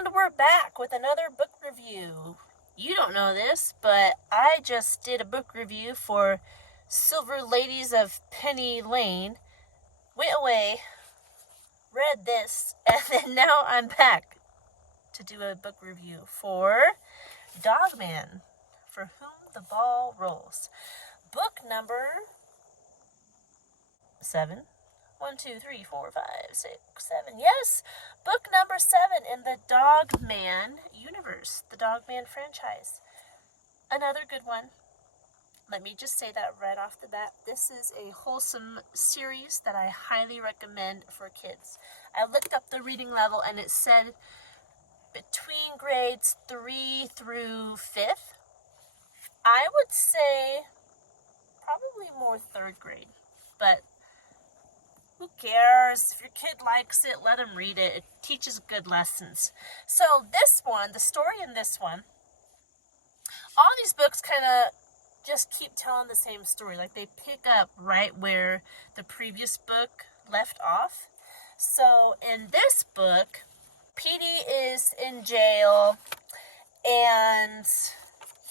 And we're back with another book review. You don't know this, but I just did a book review for Silver Ladies of Penny Lane. Went away, read this, and then now I'm back to do a book review for Dogman, For Whom the Ball Rolls. Book number 7. 1, 2, 3, 4, 5, 6, 7. Yes! Book number 7 in the Dogman universe, the Dogman franchise. Another good one. Let me just say that right off the bat. This is a wholesome series that I highly recommend for kids. I looked up the reading level and it said between grades 3 through 5th. I would say probably more 3rd grade, but who cares? If your kid likes it, let him read it. It teaches good lessons. So this one, the story in this one, all these books kind of just keep telling the same story. Like they pick up right where the previous book left off. So in this book, Petey is in jail and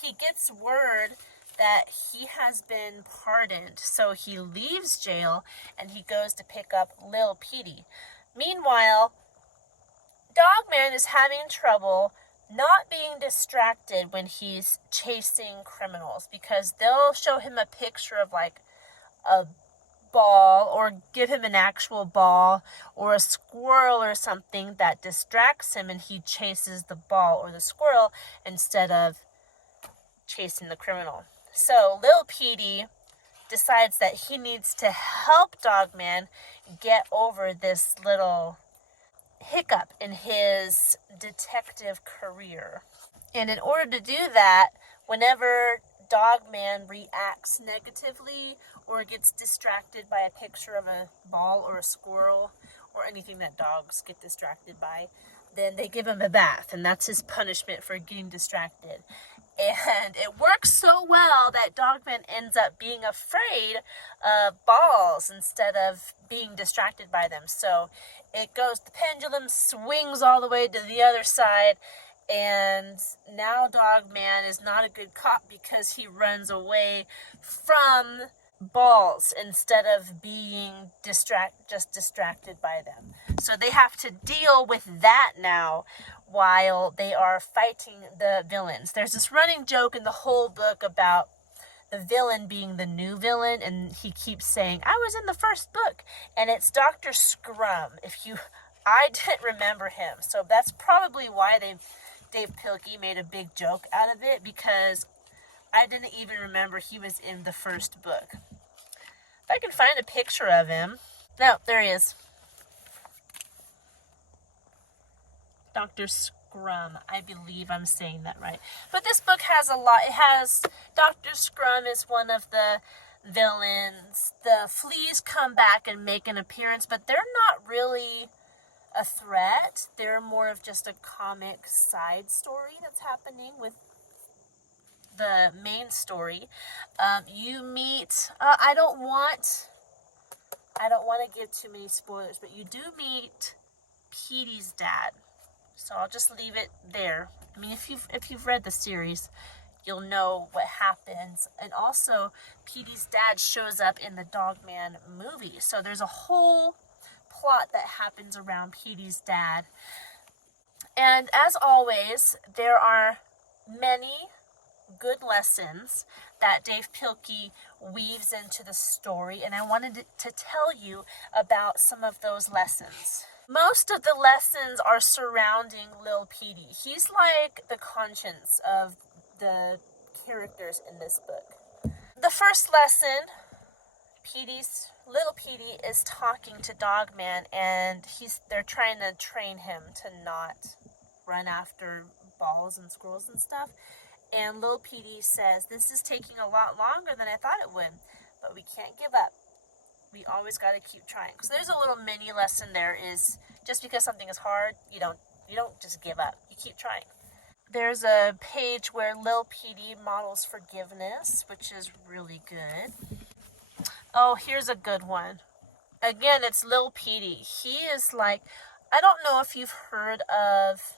he gets word that he has been pardoned. So he leaves jail and he goes to pick up Lil Petey. Meanwhile, Dogman is having trouble not being distracted when he's chasing criminals because they'll show him a picture of like a ball or give him an actual ball or a squirrel or something that distracts him and he chases the ball or the squirrel instead of chasing the criminal. So Lil Petey decides that he needs to help Dogman get over this little hiccup in his detective career. And in order to do that, whenever Dogman reacts negatively or gets distracted by a picture of a ball or a squirrel or anything that dogs get distracted by, then they give him a bath, and that's his punishment for getting distracted. And it works so well that Dogman ends up being afraid of balls instead of being distracted by them. So it goes, the pendulum swings all the way to the other side, and now Dogman is not a good cop because he runs away from balls instead of being just distracted by them. So they have to deal with that now while they are fighting the villains. There's this running joke in the whole book about the villain being the new villain, and he keeps saying, I was in the first book, and it's Dr. Scrum. I didn't remember him, so that's probably why Dave Pilkey made a big joke out of it, because I didn't even remember he was in the first book. If I can find a picture of him. No, there he is. Dr. Scrum. I believe I'm saying that right. But this book has a lot. It has Dr. Scrum is one of the villains. The fleas come back and make an appearance, but they're not really a threat. They're more of just a comic side story that's happening with the main story. You meet, I don't want to give too many spoilers, but you do meet Petey's dad. So I'll just leave it there. I mean, if you've read the series, you'll know what happens. And also, Petey's dad shows up in the Dogman movie. So there's a whole plot that happens around Petey's dad. And as always, there are many good lessons that Dave Pilkey weaves into the story, and I wanted to tell you about some of those lessons. Most of the lessons are surrounding Lil Petey. He's like the conscience of the characters in this book. The first lesson, Little Petey is talking to Dogman, and they're trying to train him to not run after balls and squirrels and stuff. And Lil Petey says, this is taking a lot longer than I thought it would, but we can't give up. We always got to keep trying. So there's a little mini lesson there is just because something is hard, you don't just give up. You keep trying. There's a page where Lil Petey models forgiveness, which is really good. Oh, here's a good one. Again, it's Lil Petey. He is like, I don't know if you've heard of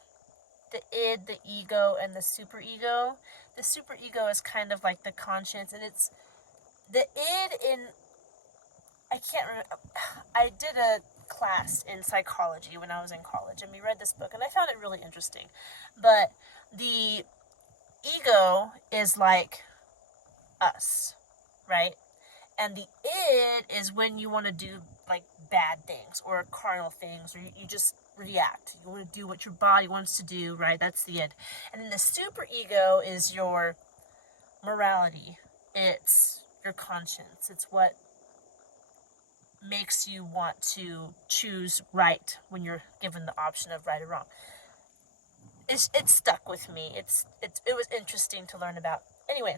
the id, the ego, and the superego. The superego is kind of like the conscience, and it's the id in, I can't remember, I did a class in psychology when I was in college, and we read this book, and I found it really interesting. But the ego is like us, right? And the id is when you want to do like bad things or carnal things, or you just react. You want to do what your body wants to do, right? That's the id. And then the superego is your morality. It's your conscience. It's what makes you want to choose right when you're given the option of right or wrong. It stuck with me. It was interesting to learn about. Anyway,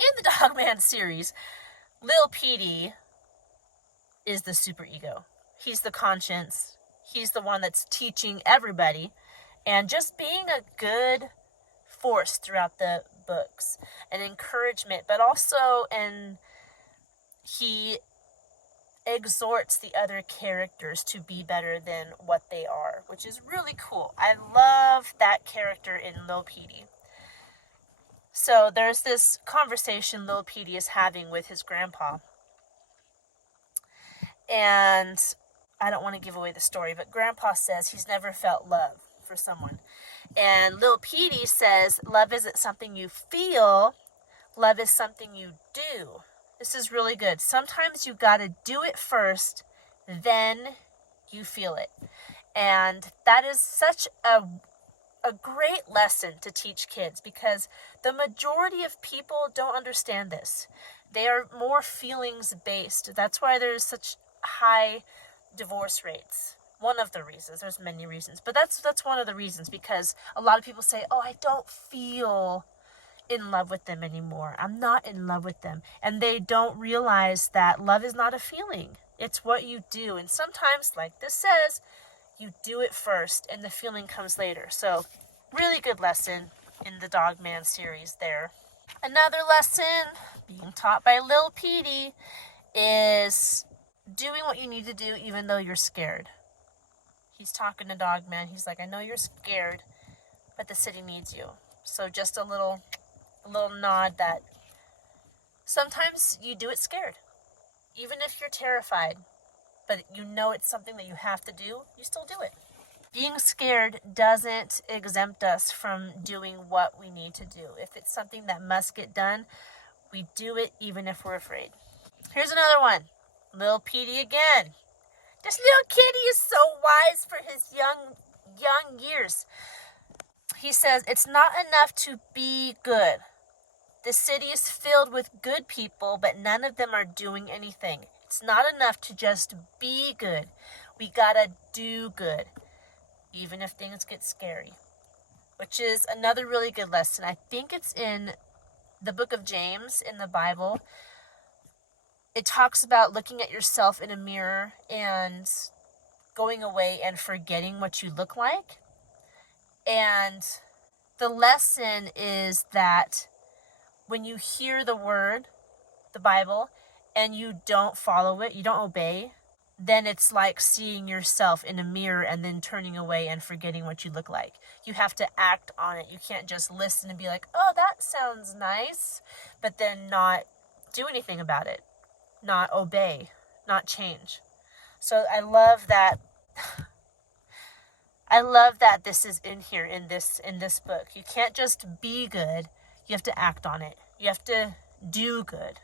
in the Dogman series, Lil Petey is the superego. He's the conscience. He's the one that's teaching everybody and just being a good force throughout the books, an encouragement, but also he exhorts the other characters to be better than what they are, which is really cool. I love that character in Lil Petey. So there's this conversation Lil Petey is having with his grandpa. And I don't want to give away the story, but Grandpa says he's never felt love for someone. And Lil Petey says, love isn't something you feel, love is something you do. This is really good. Sometimes you got to do it first, then you feel it. And that is such a great lesson to teach kids, because the majority of people don't understand this. They are more feelings based. That's why there's such high divorce rates. One of the reasons. There's many reasons, but that's one of the reasons, because a lot of people say, oh, I don't feel in love with them anymore. I'm not in love with them. And they don't realize that love is not a feeling. It's what you do. And sometimes, like this says, you do it first and the feeling comes later. So, really good lesson in the Dogman series there. Another lesson being taught by Lil Petey is doing what you need to do even though you're scared. He's talking to Dogman. He's like, I know you're scared, but the city needs you. So just a little nod that sometimes you do it scared. Even if you're terrified, but you know it's something that you have to do, you still do it. Being scared doesn't exempt us from doing what we need to do. If it's something that must get done, we do it even if we're afraid. Here's another one. Lil Petey again. This little kitty is so wise for his young years. He says, it's not enough to be good. The city is filled with good people, but none of them are doing anything. It's not enough to just be good. We gotta do good, even if things get scary. Which is another really good lesson. I think it's in the book of James in the Bible. It talks about looking at yourself in a mirror and going away and forgetting what you look like. And the lesson is that when you hear the word, the Bible, and you don't follow it, you don't obey, then it's like seeing yourself in a mirror and then turning away and forgetting what you look like. You have to act on it. You can't just listen and be like, oh, that sounds nice, but then not do anything about it, not obey, not change. So I love that. I love that this is in here in this book. You can't just be good. You have to act on it. You have to do good.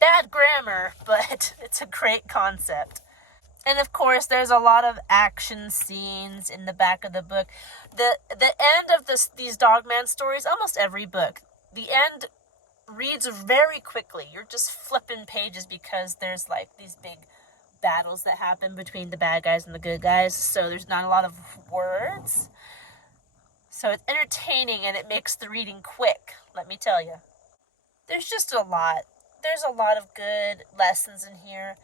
Bad grammar, but it's a great concept. And of course, there's a lot of action scenes in the back of the book. The end of these Dogman stories, almost every book, the end reads very quickly. You're just flipping pages because there's like these big battles that happen between the bad guys and the good guys. So there's not a lot of words. So it's entertaining and it makes the reading quick, let me tell you. There's just a lot. There's a lot of good lessons in here.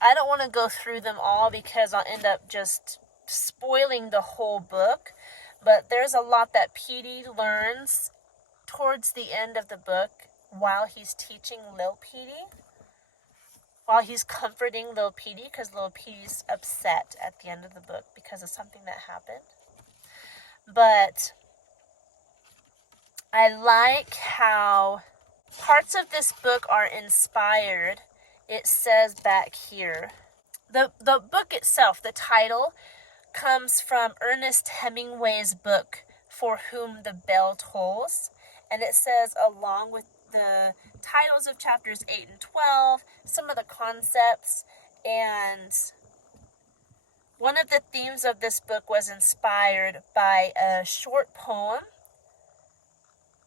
I don't want to go through them all because I'll end up just spoiling the whole book. But there's a lot that Petey learns towards the end of the book while he's teaching Lil Petey. While he's comforting Lil Petey, because Lil Petey's upset at the end of the book because of something that happened. but I like how parts of this book are inspired. It says back here. The book itself, the title, comes from Ernest Hemingway's book, For Whom the Bell Tolls. And it says, along with the titles of chapters 8 and 12, some of the concepts, and one of the themes of this book was inspired by a short poem.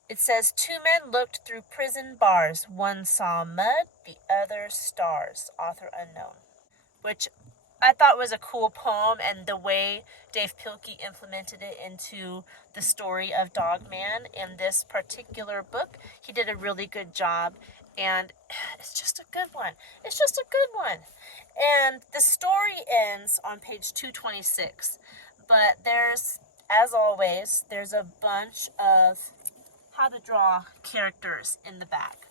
It says, 2 men looked through prison bars. One saw mud, the other stars. Author unknown. Which I thought was a cool poem, and the way Dave Pilkey implemented it into the story of Dogman in this particular book, he did a really good job, and it's just a good one. It's just a good one. And the story ends on page 226, but there's, as always, there's a bunch of how to draw characters in the back.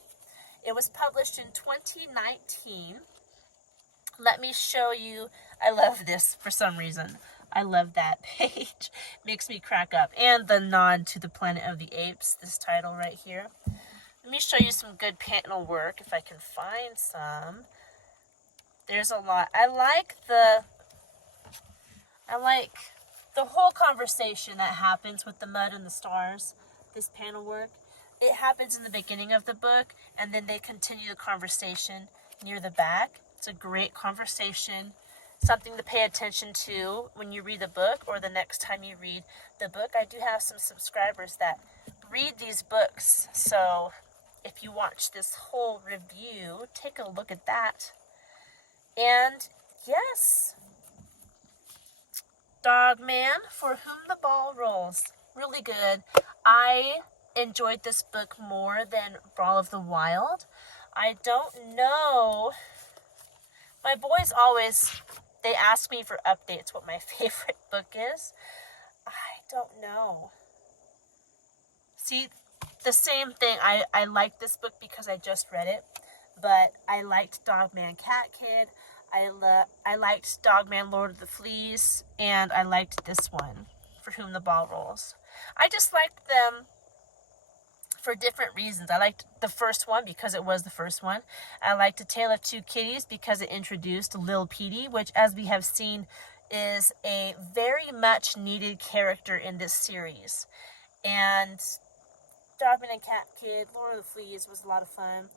It was published in 2019. Let me show you. I love this for some reason. I love that page. Makes me crack up. And the nod to the Planet of the Apes, this title right here. Let me show you some good panel work if I can find some. There's a lot. I like the whole conversation that happens with the mud and the stars, this panel work. It happens in the beginning of the book, and then they continue the conversation near the back. It's a great conversation, something to pay attention to when you read the book or the next time you read the book. I do have some subscribers that read these books, so if you watch this whole review, take a look at that. And yes, Dogman, For Whom the Ball Rolls. Really good. I enjoyed this book more than Brawl of the Wild. I don't know. My boys always, they ask me for updates what my favorite book is. I don't know. See, the same thing. I liked this book because I just read it, but I liked Dogman Cat Kid. I liked Dogman Lord of the Fleas, and I liked this one, For Whom the Ball Rolls. I just liked them for different reasons. I liked the first one because it was the first one. I liked A Tale of Two Kitties because it introduced Lil Petey, which, as we have seen, is a very much needed character in this series. And Dogman and Cat Kid, Lord of the Fleas was a lot of fun.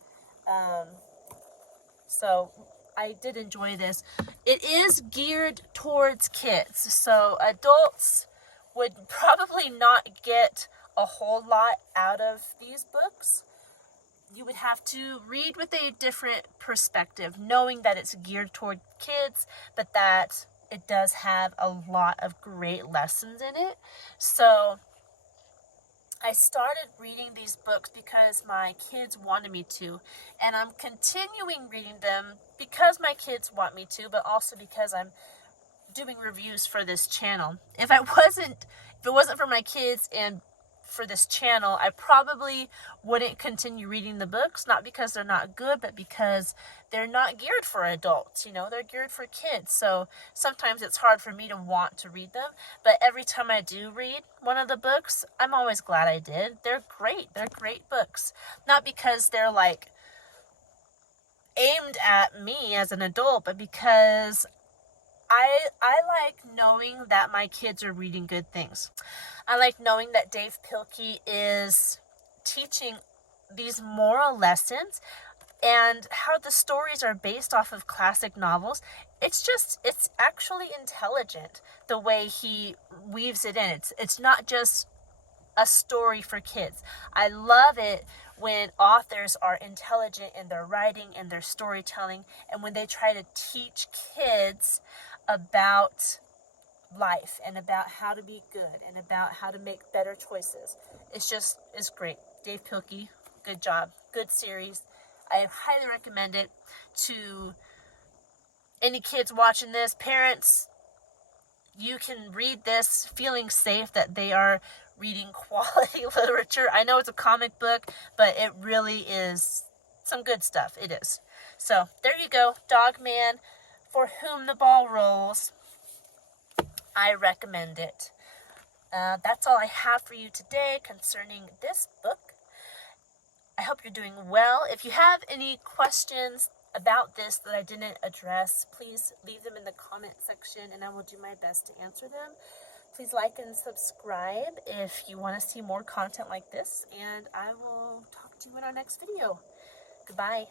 So I did enjoy this. It is geared towards kids, so adults would probably not get a whole lot out of these books. You would have to read with a different perspective, knowing that it's geared toward kids, but that it does have a lot of great lessons in it. So I started reading these books because my kids wanted me to, and I'm continuing reading them because my kids want me to, but also because I'm doing reviews for this channel. If it wasn't for my kids and for this channel, I probably wouldn't continue reading the books, not because they're not good, but because they're not geared for adults, they're geared for kids. So sometimes it's hard for me to want to read them, but every time I do read one of the books, I'm always glad I did. They're great books. Not because they're like aimed at me as an adult, but because I like knowing that my kids are reading good things. I like knowing that Dave Pilkey is teaching these moral lessons and how the stories are based off of classic novels. It's actually intelligent the way he weaves it in. It's not just a story for kids. I love it when authors are intelligent in their writing and their storytelling, and when they try to teach kids about life and about how to be good and about how to make better choices. It's great. Dave Pilkey, good job. Good series. I highly recommend it to any kids watching this. Parents, you can read this feeling safe that they are reading quality literature. I know it's a comic book, but it really is some good stuff. It is. So there you go. Dogman, For Whom the Ball Rolls. I recommend it. That's all I have for you today concerning this book. I hope you're doing well. If you have any questions about this that I didn't address, please leave them in the comment section and I will do my best to answer them. Please like and subscribe if you want to see more content like this, and I will talk to you in our next video. Goodbye.